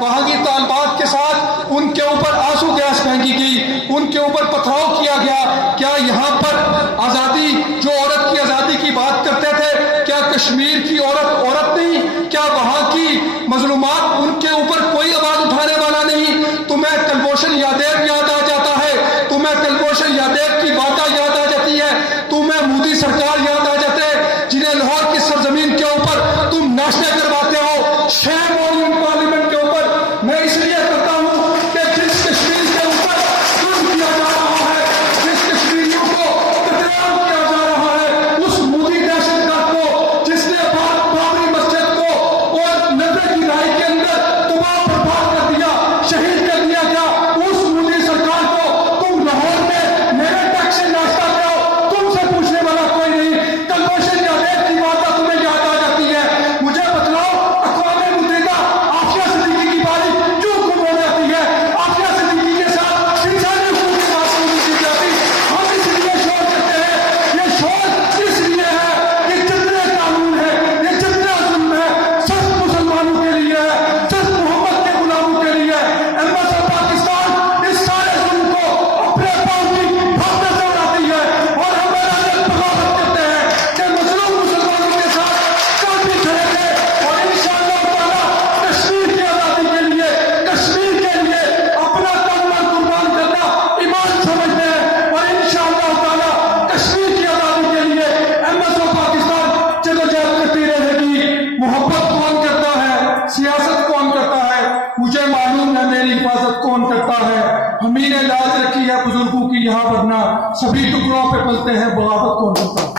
وہاں کی طالبات کے ساتھ ان کے اوپر آنسو گیس پھینکی گئی، ان کے اوپر پتھراؤ کیا گیا. کیا یہاں پر آزادی، جو عورت کی آزادی کی بات کرتے تھے، کیا کشمیر کی عورت نہیں؟ کیا وہاں کی مظلومات، ان کے اوپر کوئی آواز اٹھانے والا نہیں؟ تمہیں کلبھوشن یادیو یاد آ جاتا ہے، تمہیں کلبھوشن یادیو کی باتیں یاد آ جاتی ہے، تمہیں مودی سرکار یاد آ جاتے ہیں جنہیں لاہور کی سرزمین کے اوپر تم ناشتے کرواتے ہو. شیم آن یو پارلیمنٹ کے اوپر. میں اس لیے کرتا ہوں کہ جس کشمیر کے اوپر ظلم کیا جا رہا ہے، جس کشمیریوں کو قتل عام کیا جا رہا ہے، اس مودی دہشت گرد کو جس نے بابری مسجد کو اور 90 کی دہائی کے اندر تباہ برباد کر دیا، شہید کر دیا گیا، اس مودی سرکار کو تم لاہور میں میرے ٹیکس سے ناشتہ کراؤ، تم سے پوچھنے والا کوئی نہیں. کلبھوشن یادیو کی باتیں تمہیں یاد آ جاتی ہے. مجھے بتلاؤ اقوام متحدہ عافیہ صدیقی کی باری کیوں گم ہو جاتی ہے؟ عافیہ صدیقی کے ساتھ انسانی حقوق کی بات کیوں نہیں کی جاتی؟ ہم اس لیے شور کرتے ہیں، یہ شور اس لیے ہے کہ جتنے قانون ہیں، یہ جتنا ظلم ہے، صرف مسلمانوں کے لیے ہے، صرف محمد کے غلاموں کے لیے ہے. ایمبیسی پاکستان اس سارے ظلم کو اپنے پاؤں کی بھاپے سے اڑاتی ہے اور ہم بغاوت کرتے ہیں کہ مظلوم مسلمانوں کے ساتھ کل بھی کھڑے تھے اور انشاءاللہ تعالیٰ کشمیر کی آزادی کے لیے، کشمیر کے لیے اپنا تن من قربان کرنا ایمان سمجھتے ہیں اور انشاءاللہ تعالیٰ کشمیر کی آزادی کے لیے ایمبیسی پاکستان جدوجہد کرتی رہے گی. محبت کون کرتا ہے؟ سیاست کون کرتا ہے؟ مجھے معلوم ہے میری حفاظت کون کرتا ہے. ہمیں نے لاز رکھی ہے بزرگوں کی یہاں ورنہ سبھی ٹکڑوں پہ پلتے ہیں، بغاوت کون کرتا ہے؟